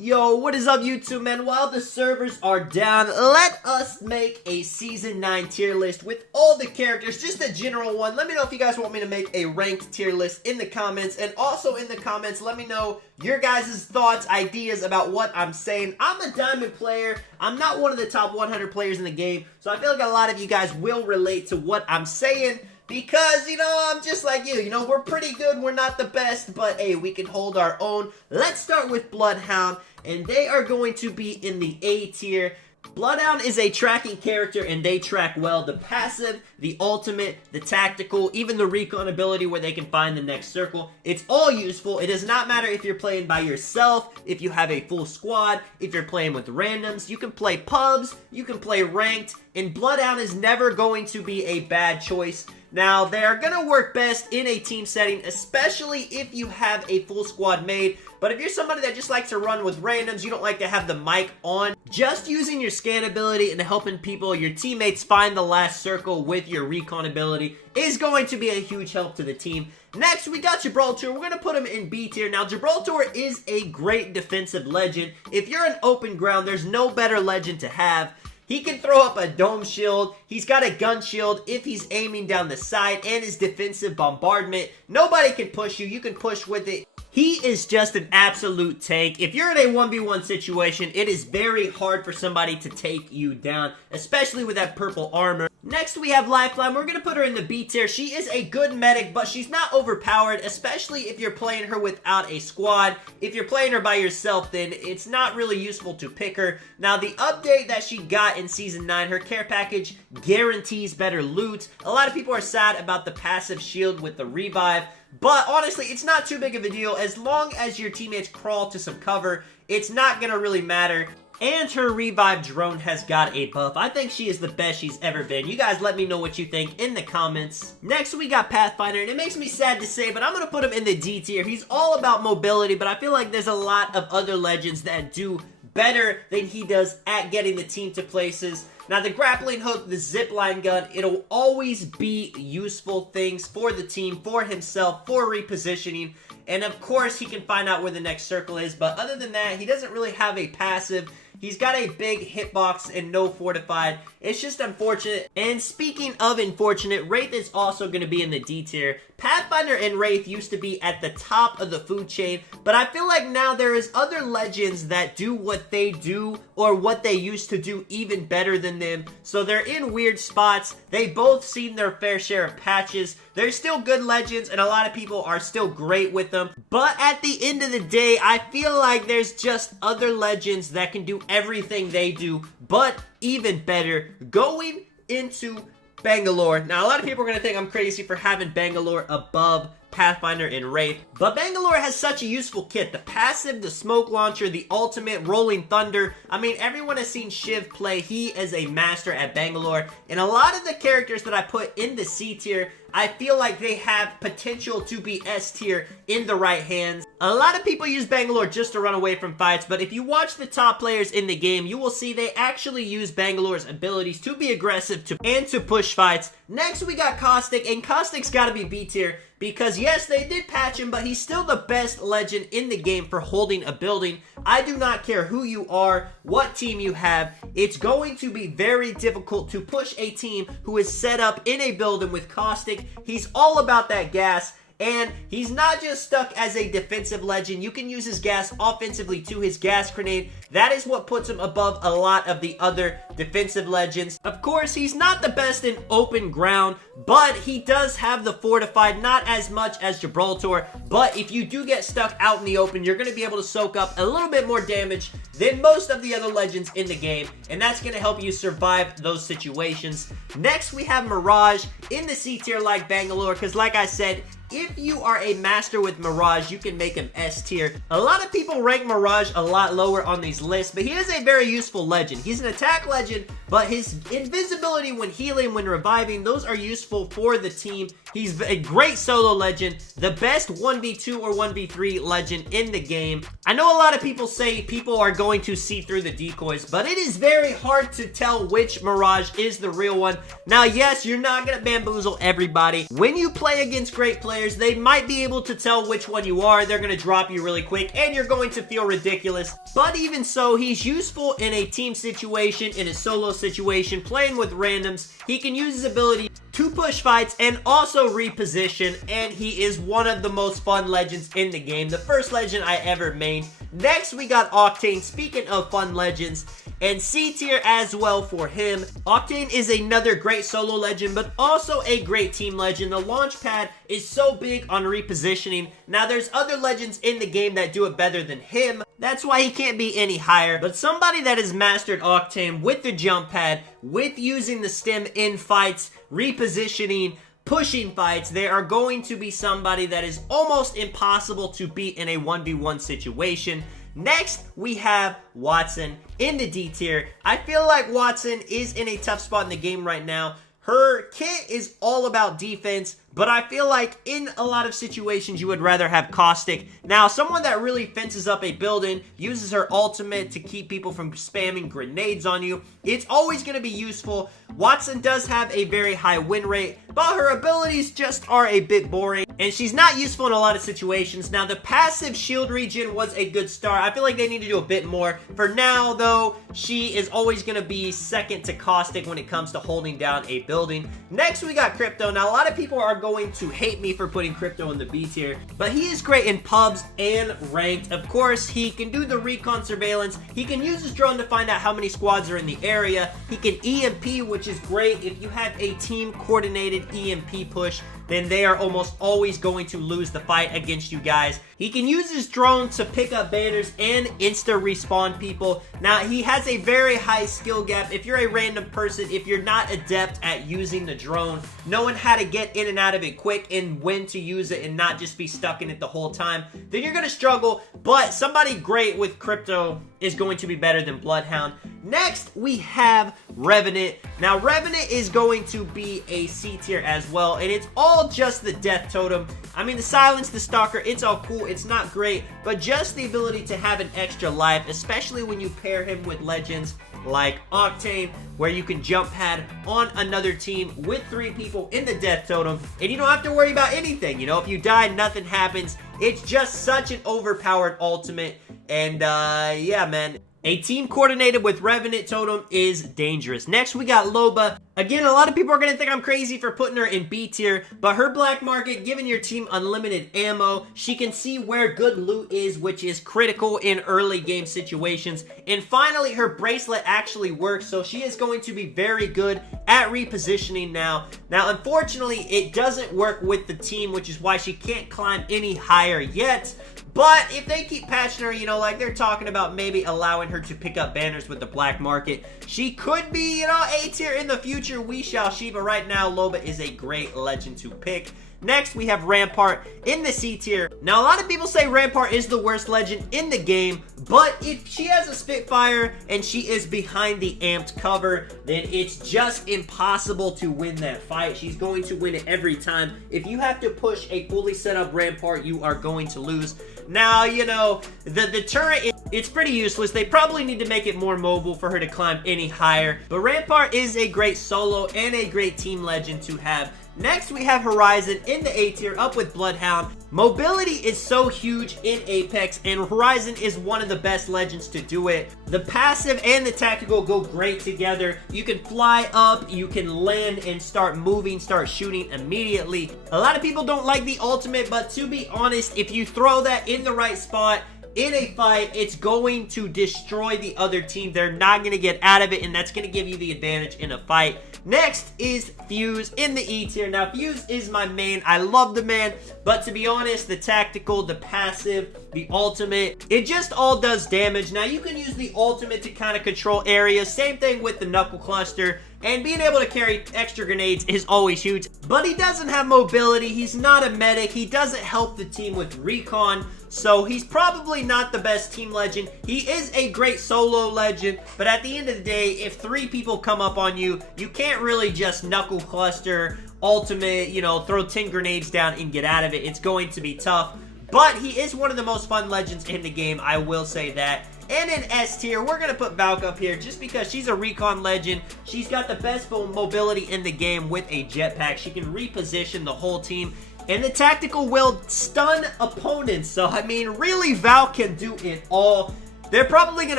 Yo, what is up YouTube, man? While the servers are down, let us make a Season 9 tier list with all the characters, just a general one. Let me know if you guys want me to make a ranked tier list in the comments, and also in the comments, let me know your guys' thoughts, ideas about what I'm saying. I'm a diamond player. I'm not one of the top 100 players in the game, so I feel like a lot of you guys will relate to what I'm saying. Because, I'm just like you, we're pretty good, we're not the best, but hey, we can hold our own. Let's start with Bloodhound, and they are going to be in the A tier. Bloodhound is a tracking character, and they track well. The passive, the ultimate, the tactical, even the recon ability where they can find the next circle. It's all useful. It does not matter if you're playing by yourself, if you have a full squad, if you're playing with randoms. You can play pubs, you can play ranked, and Bloodhound is never going to be a bad choice. Now, they are going to work best in a team setting, especially if you have a full squad made. But if you're somebody that just likes to run with randoms, you don't like to have the mic on, just using your scan ability and helping people, your teammates, find the last circle with your recon ability is going to be a huge help to the team. Next, we got Gibraltar. We're going to put him in B tier. Now, Gibraltar is a great defensive legend. If you're in open ground, there's no better legend to have. He can throw up a dome shield. He's got a gun shield if he's aiming down the side, and his defensive bombardment. Nobody can push you. You can push with it. He is just an absolute tank. If you're in a 1v1 situation, it is very hard for somebody to take you down, especially with that purple armor. Next, we have Lifeline. We're going to put her in the B tier. She is a good medic, but she's not overpowered, especially if you're playing her without a squad. If you're playing her by yourself, then it's not really useful to pick her. Now, the update that she got in Season 9, her care package guarantees better loot. A lot of people are sad about the passive shield with the revive, but honestly, it's not too big of a deal. As long as your teammates crawl to some cover, it's not going to really matter. And her revive drone has got a buff. I think she is the best she's ever been. You guys let me know what you think in the comments. Next, we got Pathfinder, and it makes me sad to say, but I'm going to put him in the D tier. He's all about mobility, but I feel like there's a lot of other legends that do better than he does at getting the team to places. Now, the grappling hook, the zipline gun, it'll always be useful things for the team, for himself, for repositioning. And of course, he can find out where the next circle is. But other than that, he doesn't really have a passive. He's got a big hitbox and no fortified. It's just unfortunate. And speaking of unfortunate, Wraith is also going to be in the D tier. Pathfinder and Wraith used to be at the top of the food chain, but I feel like now there is other legends that do what they do or what they used to do even better than them. So they're in weird spots. They both seen their fair share of patches. They're still good legends, and a lot of people are still great with them. But at the end of the day, I feel like there's just other legends that can do everything they do, but even better, going into Bangalore. Now, a lot of people are going to think I'm crazy for having Bangalore above Pathfinder and Wraith, but Bangalore has such a useful kit. The passive, the smoke launcher, the ultimate, rolling thunder. I mean, everyone has seen Shiv play. He is a master at Bangalore, and a lot of the characters that I put in the C tier, I feel like they have potential to be S tier in the right hands. A lot of people use Bangalore just to run away from fights, but if you watch the top players in the game, you will see they actually use Bangalore's abilities to be aggressive and to push fights. Next, we got Caustic, and Caustic's got to be B tier because yes, they did patch him, but he's still the best legend in the game for holding a building. I do not care who you are, what team you have. It's going to be very difficult to push a team who is set up in a building with Caustic. He's all about that gas. And he's not just stuck as a defensive legend. You can use his gas offensively too, his gas grenade. That is what puts him above a lot of the other defensive legends. Of course, he's not the best in open ground, but he does have the fortified, not as much as Gibraltar. But if you do get stuck out in the open, you're going to be able to soak up a little bit more damage than most of the other legends in the game, and that's going to help you survive those situations. Next, we have Mirage in the C tier like Bangalore, because like I said, if you are a master with Mirage, you can make him S tier. A lot of people rank Mirage a lot lower on these lists, but he is a very useful legend. He's an attack legend, but his invisibility when healing, when reviving, those are useful for the team He's a great solo legend, the best 1v2 or 1v3 legend in the game. I know a lot of people say people are going to see through the decoys, but it is very hard to tell which Mirage is the real one. Now, yes, you're not going to bamboozle everybody. When you play against great players, they might be able to tell which one you are. They're going to drop you really quick, and you're going to feel ridiculous. But even so, he's useful in a team situation, in a solo situation, playing with randoms. He can use his ability to push fights and also reposition, and he is one of the most fun legends in the game, the first legend I ever made. Next, we got Octane. Speaking of fun legends, and C tier as well for him. Octane is another great solo legend, but also a great team legend. The launch pad is so big on repositioning. Now, there's other legends in the game that do it better than him. That's why he can't be any higher. But somebody that has mastered Octane with the jump pad, with using the stem in fights, repositioning, pushing fights, they are going to be somebody that is almost impossible to beat in a 1v1 situation. Next, we have Wattson in the D tier. I feel like Wattson is in a tough spot in the game right now. Her kit is all about defense, but I feel like in a lot of situations you would rather have Caustic. Now, someone that really fences up a building, uses her ultimate to keep people from spamming grenades on you, it's always going to be useful. Wattson does have a very high win rate, but her abilities just are a bit boring, and she's not useful in a lot of situations. Now, the passive shield regen was a good start. I feel like they need to do a bit more. For now, though, she is always going to be second to Caustic when it comes to holding down a building. Next, we got Crypto. Now, a lot of people are going to hate me for putting Crypto in the B tier, but he is great in pubs and ranked. Of course, he can do the recon surveillance. He can use his drone to find out how many squads are in the area. He can EMP, which is great. If you have a team coordinated EMP push, then they are almost always going to lose the fight against you guys. He can use his drone to pick up banners and insta-respawn people. Now, he has a very high skill gap. If you're a random person, if you're not adept at using the drone, knowing how to get in and out of it quick and when to use it and not just be stuck in it the whole time, then you're going to struggle. But somebody great with Crypto is going to be better than Bloodhound. Next, we have Revenant. Now, Revenant is going to be a C tier as well, and it's all just the death totem. I mean, the silence, the stalker, it's all cool. It's not great, but just the ability to have an extra life, especially when you pair him with legends like Octane, where you can jump pad on another team with 3 people in the death totem, and you don't have to worry about anything. You know, if you die, nothing happens. It's just such an overpowered ultimate, and yeah, man. A team coordinated with Revenant Totem is dangerous. Next, we got Loba. Again, a lot of people are going to think I'm crazy for putting her in B tier, but her black market, giving your team unlimited ammo, she can see where good loot is, which is critical in early game situations. And finally, her bracelet actually works, so she is going to be very good at repositioning now. Now, unfortunately, it doesn't work with the team, which is why she can't climb any higher yet. But if they keep patching her, you know, like they're talking about maybe allowing her to pick up banners with the black market, she could be, you know, A tier in the future. We shall see. But right now, Loba is a great legend to pick. Next, we have Rampart in the C tier. Now, a lot of people say Rampart is the worst legend in the game, but if she has a Spitfire and she is behind the amped cover, then it's just impossible to win that fight. She's going to win it every time. If you have to push a fully set up Rampart, you are going to lose. Now, you know, the turret, it's pretty useless. They probably need to make it more mobile for her to climb any higher, but Rampart is a great solo and a great team legend to have. Next, we have Horizon in the A tier, up with Bloodhound. Mobility is so huge in Apex, and Horizon is one of the best legends to do it. The passive and the tactical go great together. You can fly up, you can land and start moving, start shooting immediately. A lot of people don't like the ultimate, but to be honest, if you throw that in the right spot, in a fight, it's going to destroy the other team. They're not going to get out of it, and that's going to give you the advantage in a fight. Next is Fuse in the E tier. Now, Fuse is my main. I love the man, but to be honest, the tactical, the passive, the ultimate, it just all does damage. Now, you can use the ultimate to kind of control areas. Same thing with the Knuckle Cluster. And being able to carry extra grenades is always huge. But he doesn't have mobility. He's not a medic. He doesn't help the team with recon. So he's probably not the best team legend. He is a great solo legend. But at the end of the day, if 3 people come up on you, you can't really just Knuckle Cluster ultimate, you know, throw 10 grenades down and get out of it. It's going to be tough. But he is one of the most fun legends in the game, I will say that. And in S tier, we're going to put Valk up here just because she's a recon legend. She's got the best mobility in the game with a jetpack. She can reposition the whole team. And the tactical will stun opponents. So, I mean, really, Valk can do it all. They're probably going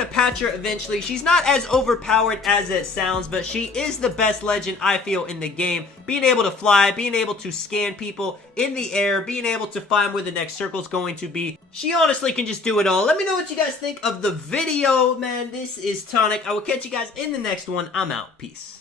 to patch her eventually. She's not as overpowered as it sounds, but she is the best legend, I feel, in the game. Being able to fly, being able to scan people in the air, being able to find where the next circle is going to be. She honestly can just do it all. Let me know what you guys think of the video, man. This is Tonic. I will catch you guys in the next one. I'm out. Peace.